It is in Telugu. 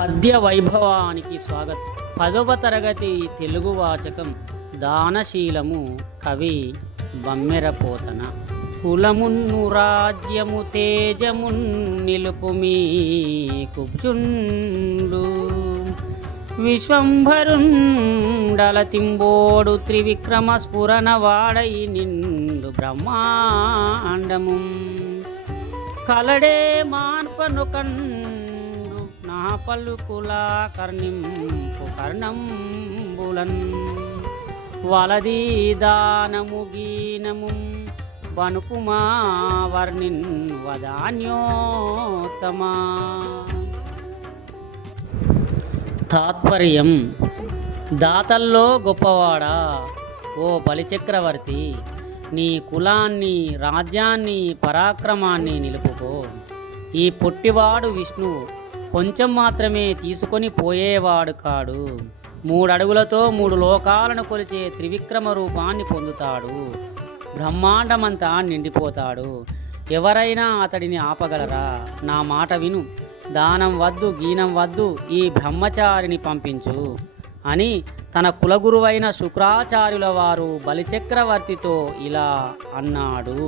పద్య వైభవానికి స్వాగతం. 10వ తరగతి తెలుగు వాచకం దానశీలము. కవి బమ్మెరపోతన. కులమున్ను రాజ్యము తేజమున్ నిలుపుమీ కుబ్జుండు విశ్వంభరుండలతింబోడు త్రివిక్రమ స్ఫురణ వాడై నిండు బ్రహ్మాండము కలడే మాన్పను కండు నా పలుకుల కర్ణింపు కర్ణంబులన్ వలదీ దానము గీనము వనుకుమా వర్ణిన్ వదాన్యోత్తమా. తాత్పర్యం: దాతల్లో గొప్పవాడా, ఓ బలిచక్రవర్తి, నీ కులాన్ని, రాజ్యాన్ని, పరాక్రమాన్ని నిలుపుకో. ఈ పొట్టివాడు విష్ణువు కొంచెం మాత్రమే తీసుకొని పోయేవాడు కాడు. 3 అడుగులతో 3 లోకాలను కొలిచే త్రివిక్రమ రూపాన్ని పొందుతాడు. బ్రహ్మాండమంతా నిండిపోతాడు. ఎవరైనా అతడిని ఆపగలరా? నా మాట విను. దానం వద్దు, గీనం వద్దు, ఈ బ్రహ్మచారిని పంపించు అని తన కులగురువైన శుక్రాచార్యుల వారు బలిచక్రవర్తితో ఇలా అన్నాడు.